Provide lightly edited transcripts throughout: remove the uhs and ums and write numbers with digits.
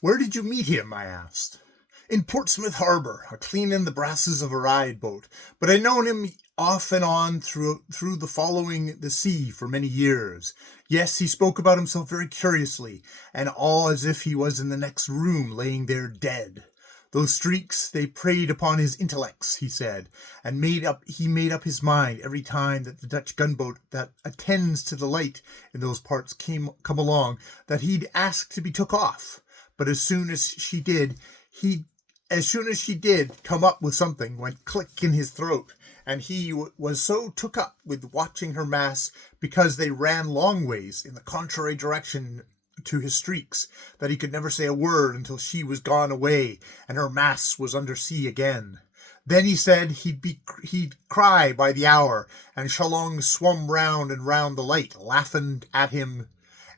"Where did you meet him?" I asked. "In Portsmouth Harbour, a cleaning the brasses of a ride boat, but I known him off and on through the following the sea for many years. Yes, he spoke about himself very curiously, and all as if he was in the next room laying there dead. Those streaks, they preyed upon his intellects, he said, and he made up his mind every time that the Dutch gunboat that attends to the light in those parts come along, that he'd ask to be took off. But as soon as she did come up with something, went click in his throat, and he was so took up with watching her masts, because they ran long ways in the contrary direction to his streaks, that he could never say a word until she was gone away and her masts was under sea again. Then he said he'd cry by the hour, and Shalong swum round and round the light, laughing at him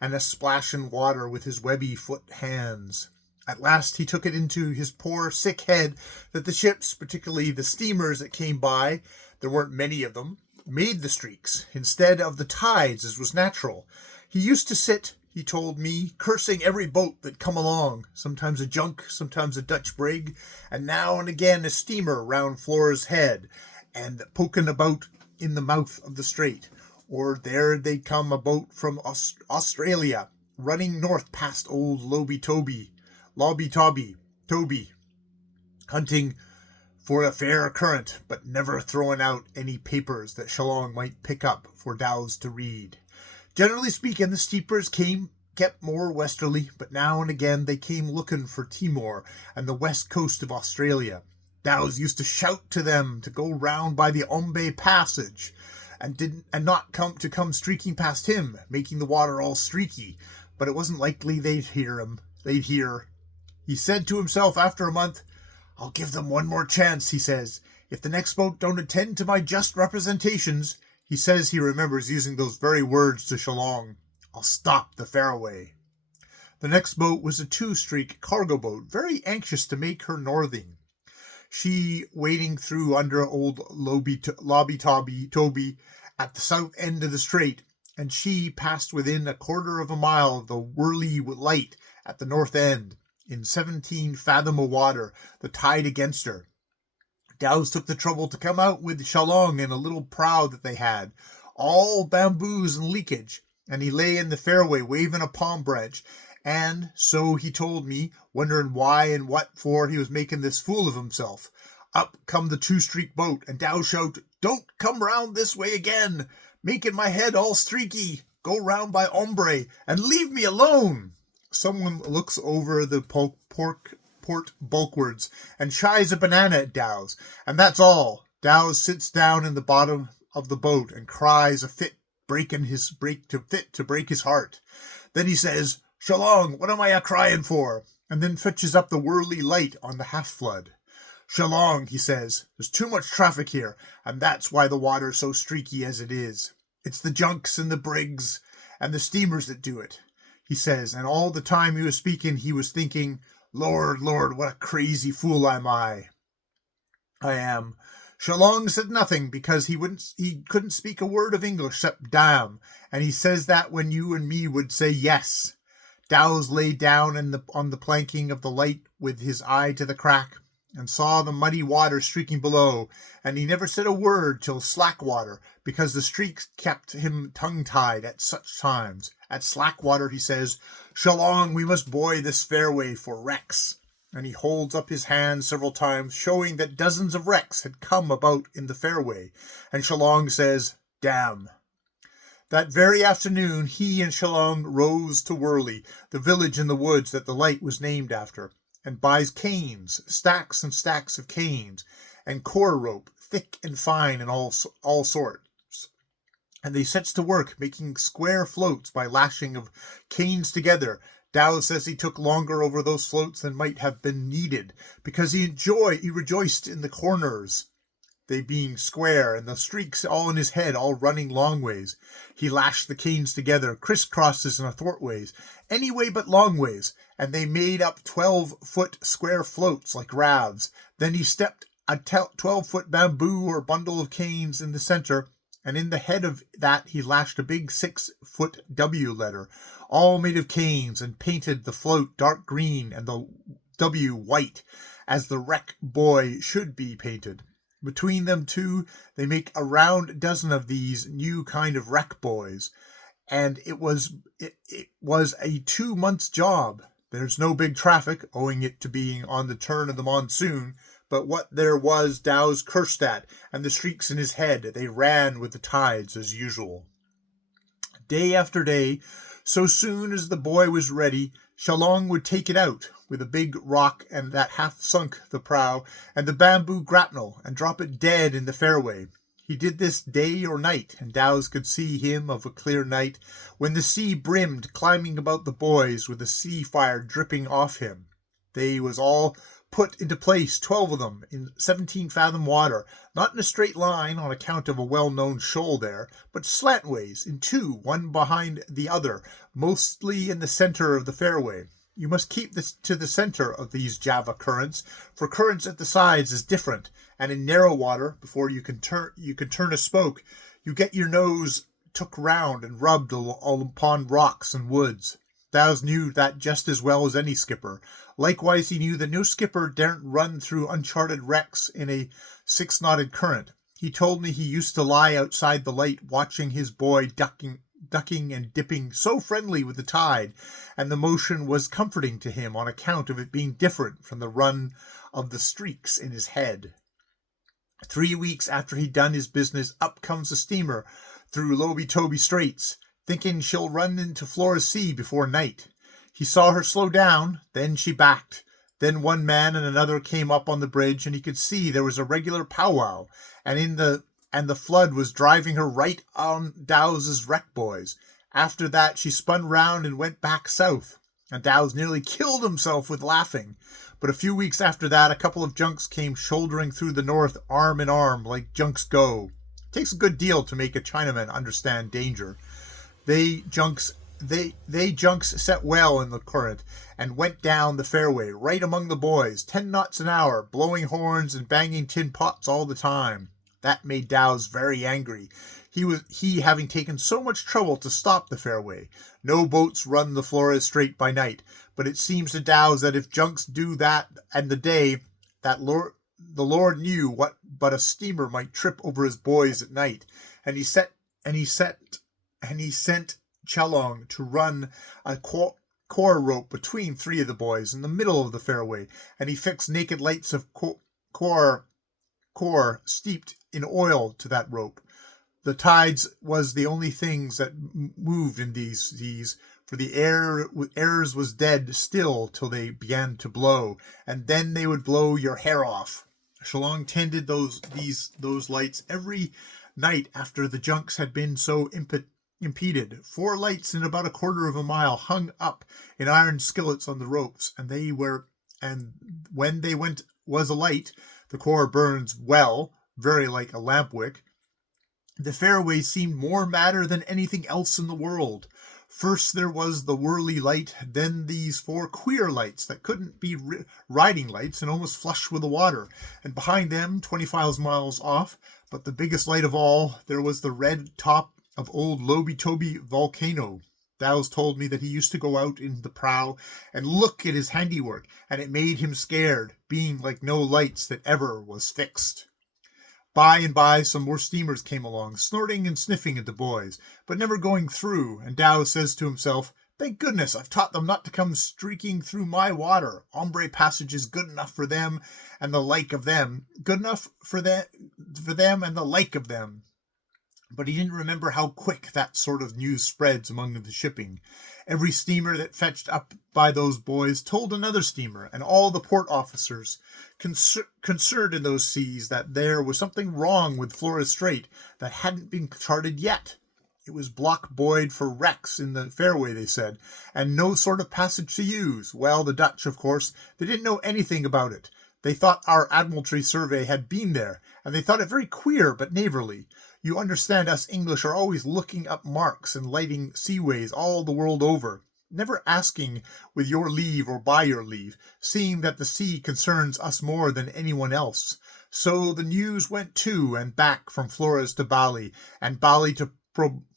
and a splashing water with his webby foot hands. At last he took it into his poor sick head that the ships, particularly the steamers that came by, there weren't many of them, made the streaks, instead of the tides, as was natural. He used to sit, he told me, cursing every boat that come along, sometimes a junk, sometimes a Dutch brig, and now and again a steamer round Flora's Head, and poking about in the mouth of the strait. Or there they'd come a boat from Australia, running north past old Lobby Toby, hunting for a fair current, but never throwing out any papers that Shalong might pick up for Dow's to read. Generally speaking, the steepers kept more westerly, but now and again they came looking for Timor and the west coast of Australia. Dow's used to shout to them to go round by the Ombe Passage, and not come streaking past him, making the water all streaky. But it wasn't likely they'd hear. He said to himself after a month, "I'll give them one more chance," he says. "If the next boat don't attend to my just representations," he says he remembers using those very words to Shalong, "I'll stop the fairway." The next boat was a 2-streak cargo boat, very anxious to make her northing. She wading through under old Toby at the south end of the strait, and she passed within a quarter of a mile of the Whirly Light at the north end, in 17 fathom of water, the tide against her. Dow's took the trouble to come out with Shalong in a little prow that they had, all bamboos and leakage, and he lay in the fairway waving a palm branch, and so he told me, wondering why and what for he was making this fool of himself. Up come the 2-streak boat, and Dow shout, "Don't come round this way again, making my head all streaky. Go round by Ombre, and leave me alone." Someone looks over the port bulkwards and shies a banana at Dow's, and that's all. Dow's sits down in the bottom of the boat and cries a fit to break his heart. Then he says, "Shalong, what am I a-crying for?" and then fetches up the Whirly Light on the half-flood. "Shalong," he says, "there's too much traffic here, and that's why the water's so streaky as it is. It's the junks and the brigs and the steamers that do it," he says, and all the time he was speaking he was thinking, Lord, what a crazy fool I am. Shalong said nothing because he couldn't speak a word of English except damn, and he says that when you and me would say yes. Dow's lay down on the planking of the light with his eye to the crack, and saw the muddy water streaking below, and he never said a word till slack water, because the streaks kept him tongue-tied at such times. At slack water he says, "Shalong, we must buoy this fairway for wrecks," and he holds up his hand several times, showing that dozens of wrecks had come about in the fairway, and Shalong says, "Damn." That very afternoon he and Shalong rows to Whirly, the village in the woods that the light was named after, and buys canes, stacks and stacks of canes, and core rope, thick and fine and all sorts. And they sets to work making square floats by lashing of canes together. Dow says he took longer over those floats than might have been needed, because he rejoiced in the corners, they being square, and the streaks all in his head, all running long ways. He lashed the canes together, crisscrosses and athwartways, any way but long ways, and they made up 12-foot square floats like rafts. Then he stepped a 12-foot bamboo or bundle of canes in the center, and in the head of that he lashed a big 6-foot W letter, all made of canes, and painted the float dark green and the W white, as the wreck buoy should be painted. Between them two, they make a round dozen of these new kind of wreck buoys, and it was a 2 months job. There's no big traffic, owing it to being on the turn of the monsoon, but what there was Dow's cursed at, and the streaks in his head, they ran with the tides as usual. Day after day, so soon as the buoy was ready, Shalong would take it out with a big rock and that half sunk the prow and the bamboo grapnel, and drop it dead in the fairway. He did this day or night, and Dow's could see him of a clear night, when the sea brimmed, climbing about the buoys with the sea fire dripping off him. They was all put into place, 12 of them, in 17-fathom water, not in a straight line on account of a well-known shoal there, but slantways, in two, one behind the other, mostly in the center of the fairway. You must keep this to the center of these Java currents, for currents at the sides is different, and in narrow water, before you can turn a spoke, you get your nose took round and rubbed all upon rocks and woods. Dow's knew that just as well as any skipper. Likewise he knew that no skipper daren't run through uncharted wrecks in a 6-knotted current. He told me he used to lie outside the light watching his boy ducking and dipping so friendly with the tide, and the motion was comforting to him on account of it being different from the run of the streaks in his head. 3 weeks after he'd done his business, up comes a steamer through Lobie-Toby Straits, thinking she'll run into Flores Sea before night. He saw her slow down, then she backed. Then one man and another came up on the bridge, and he could see there was a regular powwow, and the flood was driving her right on Dow's wreck buoys. After that she spun round and went back south, and Dow's nearly killed himself with laughing. But a few weeks after that, a couple of junks came shouldering through the north, arm in arm, like junks go. It takes a good deal to make a Chinaman understand danger. They junks set well in the current, and went down the fairway, right among the buoys, 10 knots an hour, blowing horns and banging tin pots all the time. That made Dow's very angry. He having taken so much trouble to stop the fairway. No boats run the Flores Strait by night, but it seems to Dow's that if junks do that and the day, that the Lord knew what but a steamer might trip over his buoys at night, and he sent Chalong to run a core rope between 3 of the buoys in the middle of the fairway, and he fixed naked lights of core steeped in oil to that rope. The tides was the only things that moved in these, for the airs was dead still till they began to blow, and then they would blow your hair off. Shalong tended those lights every night after the junks had been so impeded. 4 lights in about a quarter of a mile hung up in iron skillets on the ropes, and when they was alight, the core burns well, very like a lamp wick. The fairway seemed more matter than anything else in the world. First there was the whirly light, then these 4 queer lights that couldn't be riding lights and almost flush with the water, and behind them, 25 miles off, but the biggest light of all, there was the red top of old Lobie-Toby volcano. Dow's told me that he used to go out in the prow and look at his handiwork, and it made him scared, being like no lights that ever was fixed. By and by some more steamers came along, snorting and sniffing at the buoys, but never going through, and Dow says to himself, "Thank goodness I've taught them not to come streaking through my water. Ombre passage is good enough for them and the like of them. Good enough for them and the like of them." But he didn't remember how quick that sort of news spreads among the shipping. Every steamer that fetched up by those buoys told another steamer, and all the port officers concerned in those seas that there was something wrong with Flores Strait that hadn't been charted yet. It was block buoyed for wrecks in the fairway, they said, and no sort of passage to use. Well, the Dutch, of course, they didn't know anything about it. They thought our Admiralty survey had been there, and they thought it very queer but neighbourly. You understand, us English are always looking up marks and lighting seaways all the world over, never asking with your leave or by your leave, seeing that the sea concerns us more than anyone else. So the news went to and back from Flores to Bali, and Bali to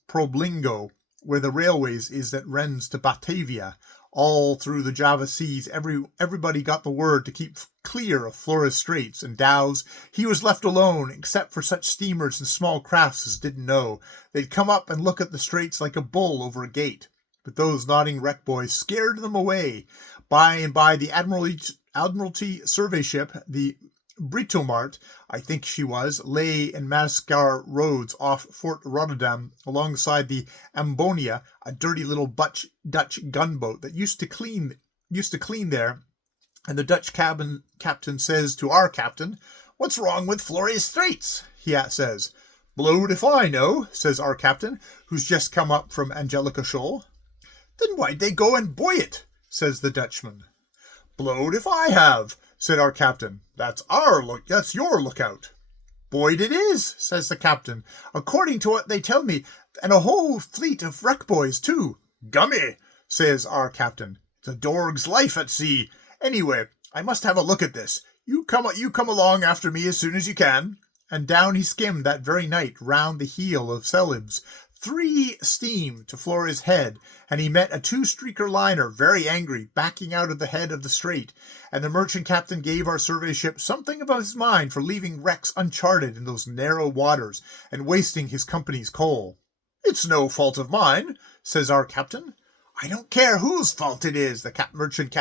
Problingo, where the railways is that runs to Batavia. All through the Java Seas, everybody got the word to keep clear of Flores Straits, and Dow's, he was left alone, except for such steamers and small crafts as didn't know. They'd come up and look at the straits like a bull over a gate. But those nodding wreck boys scared them away. By and by, the Admiralty survey ship, the Britomart, I think she was, lay in Madagascar roads off Fort Rotterdam alongside the Ambonia, a dirty little Dutch gunboat that used to clean there. And the Dutch captain says to our captain, "What's wrong with Flores Straits?" He says. "Blowed if I know," says our captain, who's just come up from Angelica Shoal. "Then why'd they go and buoy it?" says the Dutchman. "Blowed if I have," said our captain. That's your lookout." "Buoyed it is," says the captain, "according to what they tell me, and a whole fleet of wreck boys too." "Gummy," says our captain, "it's a dorg's life at sea. Anyway, I must have a look at this. You come along after me as soon as you can." And down he skimmed that very night round the heel of Celebes, 3 steam to Flores Head, and he met a 2-streaker liner, very angry, backing out of the head of the strait, and the merchant captain gave our survey ship something about his mind for leaving wrecks uncharted in those narrow waters and wasting his company's coal. "It's no fault of mine," says our captain. "I don't care whose fault it is," said the merchant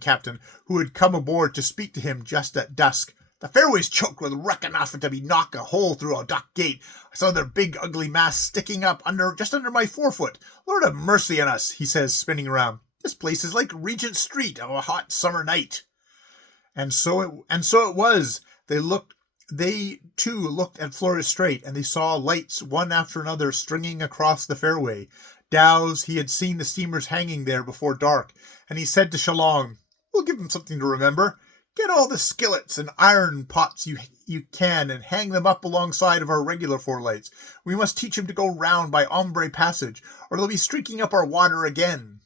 captain, who had come aboard to speak to him just at dusk. "The fairway's choked with wreck enough to be knock a hole through a dock gate. I saw their big ugly masts sticking up just under my forefoot. Lord have mercy on us," he says, spinning around. "This place is like Regent Street of a hot summer night." And so it was. They too looked at Flores Strait, and they saw lights one after another stringing across the fairway. Dow's, he had seen the steamers hanging there before dark, and he said to Shillong, "We'll give them something to remember. Get all the skillets and iron pots you can and hang them up alongside of our regular forelights. We must teach him to go round by Ombre Passage, or they'll be streaking up our water again."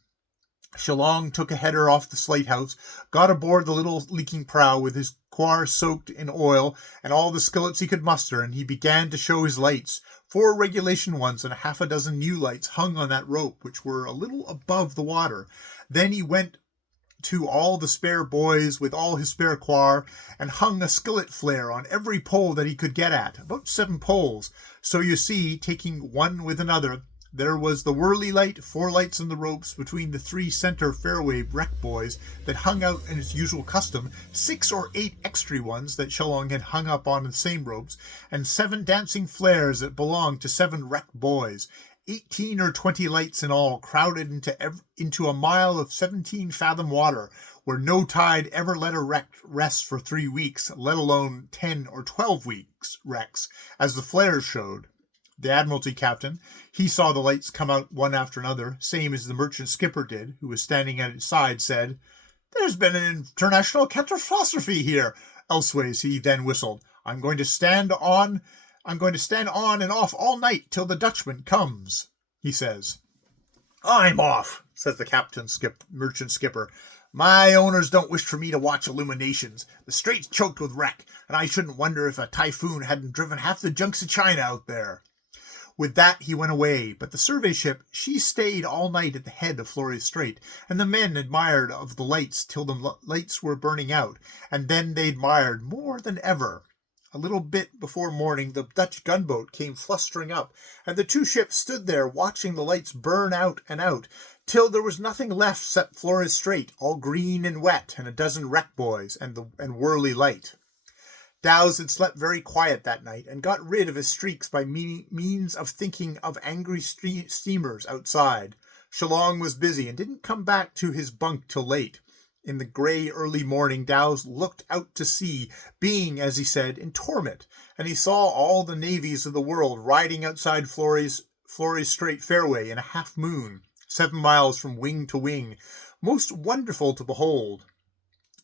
Shillong took a header off the slate house, got aboard the little leaking prow with his quar soaked in oil and all the skillets he could muster, and he began to show his lights. 4 regulation ones and half a dozen new lights hung on that rope, which were a little above the water. Then he went to all the spare boys with all his spare quar, and hung a skillet flare on every pole that he could get at, about 7 poles. So you see, taking one with another, there was the whirly light, 4 lights on the ropes between the 3 center fairway wreck boys that hung out in its usual custom, 6 or 8 extra ones that Shillong had hung up on the same ropes, and 7 dancing flares that belonged to 7 wreck boys. 18 or 20 lights in all, crowded into a mile of 17-fathom water, where no tide ever let a wreck rest for 3 weeks, let alone 10 or 12 weeks wrecks, as the flares showed. The Admiralty captain, he saw the lights come out one after another, same as the merchant skipper did, who was standing at his side, said, "There's been an international catastrophe here." Elseways, he then whistled, I'm going to stand on and off all night till the Dutchman comes," he says. "I'm off," says the merchant skipper. "My owners don't wish for me to watch illuminations. The strait's choked with wreck, and I shouldn't wonder if a typhoon hadn't driven half the junks of China out there." With that he went away, but the survey ship, she stayed all night at the head of Flores Strait, and the men admired of the lights till the lights were burning out, and then they admired more than ever. A little bit before morning, the Dutch gunboat came flustering up, and the 2 ships stood there watching the lights burn out and out, till there was nothing left except Flores Strait, all green and wet, and a dozen wreck boys, and whirly light. Dow's had slept very quiet that night, and got rid of his streaks by means of thinking of angry steamers outside. Shillong was busy, and didn't come back to his bunk till late. In the grey early morning, Dow's looked out to sea, being, as he said, in torment, and he saw all the navies of the world riding outside Flores Strait fairway in a half moon, 7 miles from wing to wing, most wonderful to behold.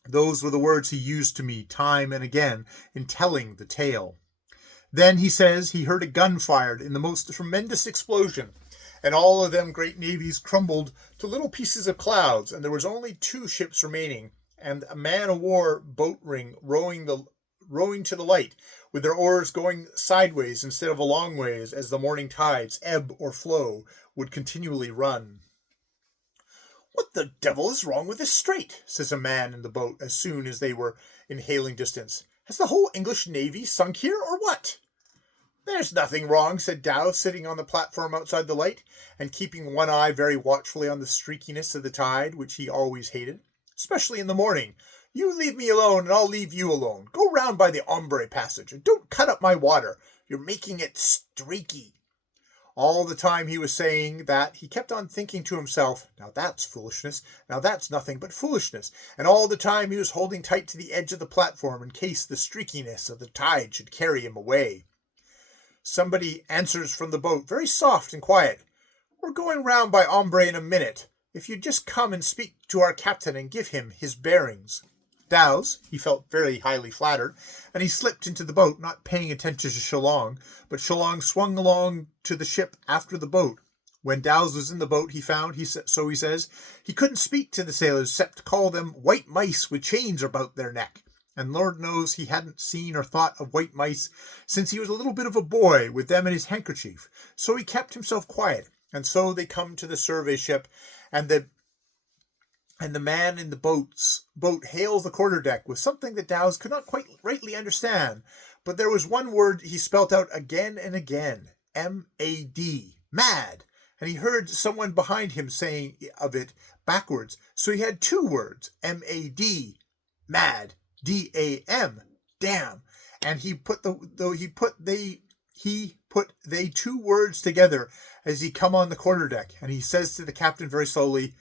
Those were the words he used to me time and again in telling the tale. Then, he says, he heard a gun fired in the most tremendous explosion, and all of them great navies crumbled to little pieces of clouds, and there was only 2 ships remaining, and a man-o'-war boat ring rowing rowing to the light, with their oars going sideways instead of a long ways, as the morning tides, ebb or flow, would continually run. "What the devil is wrong with this strait?" says a man in the boat as soon as they were in hailing distance. "Has the whole English navy sunk here, or what?" "There's nothing wrong," said Dow, sitting on the platform outside the light, and keeping one eye very watchfully on the streakiness of the tide, which he always hated, especially in the morning. "You leave me alone, and I'll leave you alone. Go round by the Ombre passage, and don't cut up my water. You're making it streaky." All the time he was saying that, he kept on thinking to himself, "Now that's foolishness, now that's nothing but foolishness," and all the time he was holding tight to the edge of the platform in case the streakiness of the tide should carry him away. Somebody answers from the boat, very soft and quiet. "We're going round by Ombre in a minute. If you'd just come and speak to our captain and give him his bearings." Dow's, he felt very highly flattered, and he slipped into the boat, not paying attention to Shalong, but Shalong swung along to the ship after the boat. When Dow's was in the boat, he found, so he says, he couldn't speak to the sailors except call them white mice with chains about their neck. And Lord knows he hadn't seen or thought of white mice since he was a little bit of a boy with them in his handkerchief. So he kept himself quiet, and so they come to the survey ship, and the man in the boat hails the quarterdeck with something that Dow's could not quite rightly understand, but there was one word he spelt out again and again, M-A-D, mad, and he heard someone behind him saying of it backwards, so he had two words, M-A-D, mad, D-A-M, damn, and he put they two words together as he come on the quarterdeck, and he says to the captain very slowly,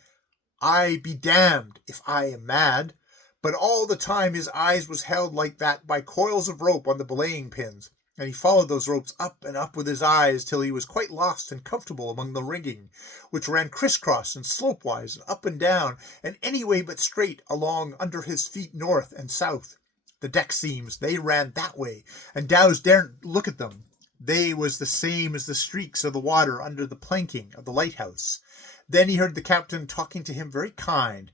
"I be damned if I am mad," but all the time his eyes was held like that by coils of rope on the belaying pins, and he followed those ropes up and up with his eyes till he was quite lost and comfortable among the rigging, which ran crisscross and slopewise and up and down, and any way but straight along under his feet north and south. The deck seams, they ran that way, and Dow's daren't look at them. They was the same as the streaks of the water under the planking of the lighthouse. Then he heard the captain talking to him very kind,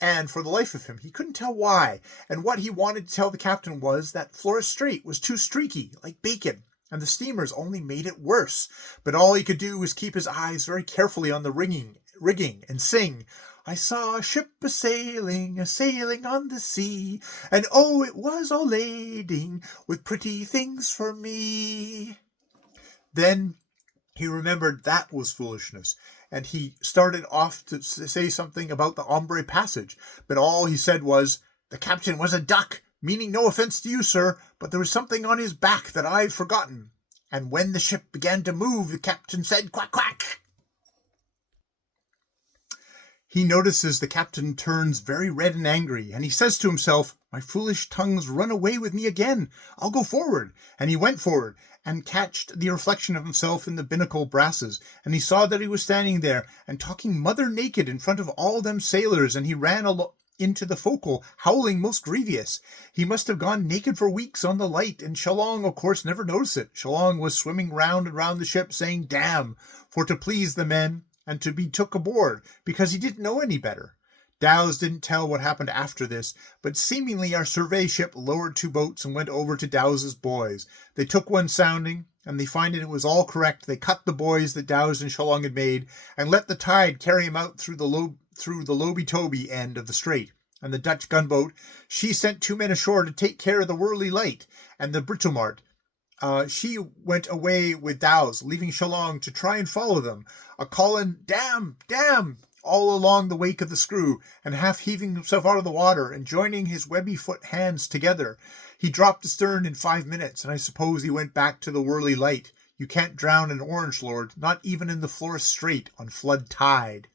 and for the life of him he couldn't tell why, and what he wanted to tell the captain was that Flores Strait was too streaky, like bacon, and the steamers only made it worse, but all he could do was keep his eyes very carefully on the rigging, and sing, "I saw a ship a-sailing on the sea, and oh, it was all lading with pretty things for me." Then he remembered that was foolishness, and he started off to say something about the Ombre passage, but all he said was, "The captain was a duck, meaning no offense to you, sir, but there was something on his back that I've forgotten. And when the ship began to move, the captain said, 'Quack, quack.'" He notices the captain turns very red and angry, and he says to himself, "My foolish tongue's run away with me again. I'll go forward." And he went forward, and catched the reflection of himself in the binnacle brasses, and he saw that he was standing there, and talking mother naked in front of all them sailors, and he ran into the forecastle, howling most grievous. He must have gone naked for weeks on the light, and Shalong, of course, never noticed it. Shalong was swimming round and round the ship, saying "damn," for to please the men, and to be took aboard, because he didn't know any better. Dow's didn't tell what happened after this, but seemingly our survey ship lowered two boats and went over to Dow's boys. They took one sounding, and they finding it was all correct, they cut the buoys that Dow's and Shalong had made, and let the tide carry him out through the Lobie-Toby end of the strait. And the Dutch gunboat, she sent two men ashore to take care of the Whirly Light, and the Britomart, she went away with Dow's, leaving Shalong to try and follow them, a-calling "damn, damn," all along the wake of the screw, and half heaving himself out of the water, and joining his webby foot hands together. He dropped astern in 5 minutes, and I suppose he went back to the Whirly Light. You can't drown an orange lord, not even in the Flores Strait on flood tide.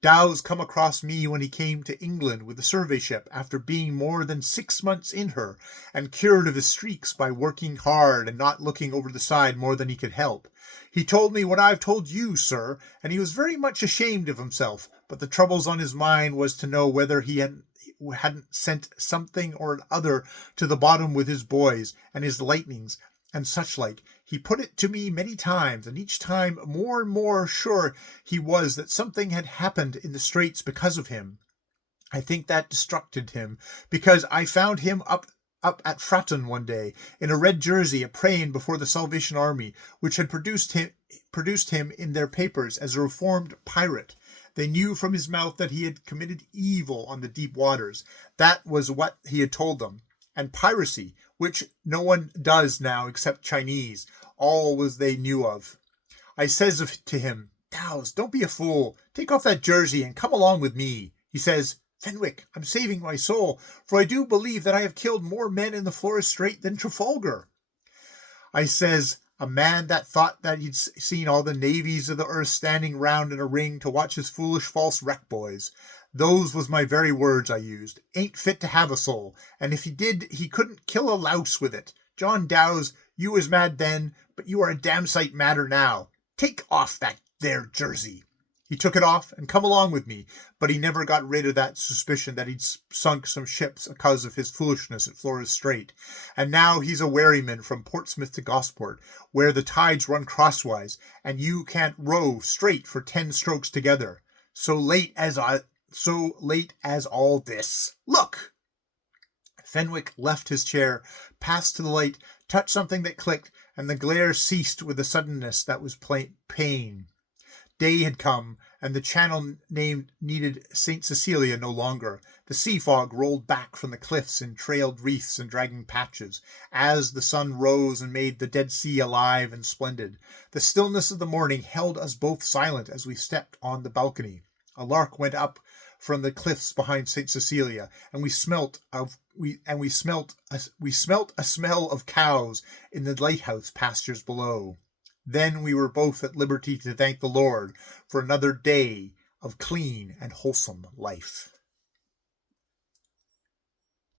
Dow's come across me when he came to England with the survey ship, after being more than 6 months in her, and cured of his streaks by working hard and not looking over the side more than he could help. He told me what I've told you, sir, and he was very much ashamed of himself, but the troubles on his mind was to know whether he hadn't sent something or other to the bottom with his boys and his lightnings and such like. He put it to me many times, and each time more and more sure he was that something had happened in the straits because of him. I think that distracted him, because I found him up up at Fratton one day, in a red jersey, a praying before the Salvation Army, which had produced him in their papers as a reformed pirate. They knew from his mouth that he had committed evil on the deep waters. That was what he had told them. And piracy, which no one does now except Chinese, all was they knew of. I says to him, Dowse, don't be a fool. Take off that jersey and come along with me. He says, Fenwick, I'm saving my soul, for I do believe that I have killed more men in the Flores Strait than Trafalgar. I says, a man that thought that he'd seen all the navies of the earth standing round in a ring to watch his foolish false wreck boys. Those was my very words I used. Ain't fit to have a soul, and if he did, he couldn't kill a louse with it. John Dowse, you was mad then, but you are a damn sight madder now. Take off that there jersey. He took it off and come along with me, but he never got rid of that suspicion that he'd sunk some ships because of his foolishness at Flores Strait. And now he's a wherryman from Portsmouth to Gosport, where the tides run crosswise, and you can't row straight for 10 strokes together. So late as all this. Look! Fenwick left his chair, passed to the light, touched something that clicked, and the glare ceased with a suddenness that was pain. Day had come, and the channel needed St. Cecilia no longer. The sea fog rolled back from the cliffs in trailed wreaths and dragging patches, as the sun rose and made the Dead Sea alive and splendid. The stillness of the morning held us both silent as we stepped on the balcony. A lark went up from the cliffs behind St. Cecilia, and we smelt a smell of cows in the lighthouse pastures below. Then we were both at liberty to thank the Lord for another day of clean and wholesome life.